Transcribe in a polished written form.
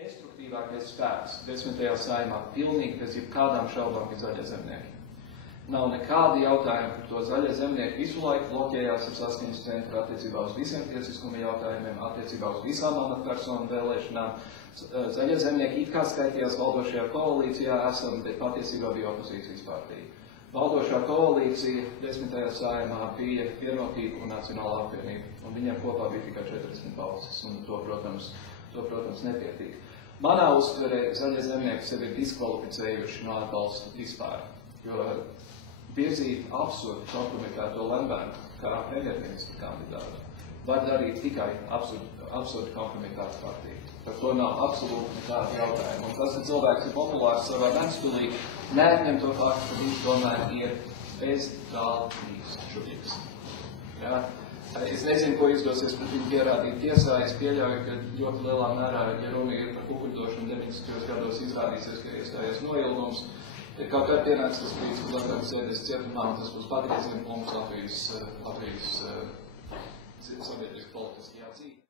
Destruktīvākais spēks 10. Saeimā pilnīgi bez jebkādām šaubām ir zaļie zemnieki. Nav nekādi jautājumi par to. Zaļie zemnieki visu laiku bloķējās ar saskaņas centru attiecībā uz visiem tiesiskuma jautājumiem, attiecībā uz visām amatpersonu vēlēšanām. Zaļie zemnieki it kā skaitījās valdošajā koalīcijā, bet patiesībā bija opozīcijas partija. Valdošā koalīcija 10. Saeimā bija Vienotība un Nacionālā apvienība, un viņiem kopā bija tikai 40 balsis, un to, protams, nepietiek. Manā uztverē zaļie zemnieki sevi ir diskvalificējuši no atbalsta vispār, jo virzīt absurdu kompromitēto Lembērnu kā premjerministra kandidātu var darīt tikai absurdu kompromitēta partija. Par to nav absolūti nekāda jautājuma. Un tas, ka cilvēks ir populārs savā vecpilī, neatņem to faktu, ka viņš tomēr ir bezgalīgs žuļiks. Ja? Es nezinu, ko izdosies pret viņu pierādīt tiesā. Es pieļauju, ka ļoti lielā mērā, ja runa ir par kukuļdošanu 90. gados, izrādīsies, ka iestājies noilgums. Ir kaut kā pienāks tas brīdis, kad Lembērns sēdēs cietumā, un tas būs pagrieziena punkts Latvijas sabiedriski politiskajā dzīvē.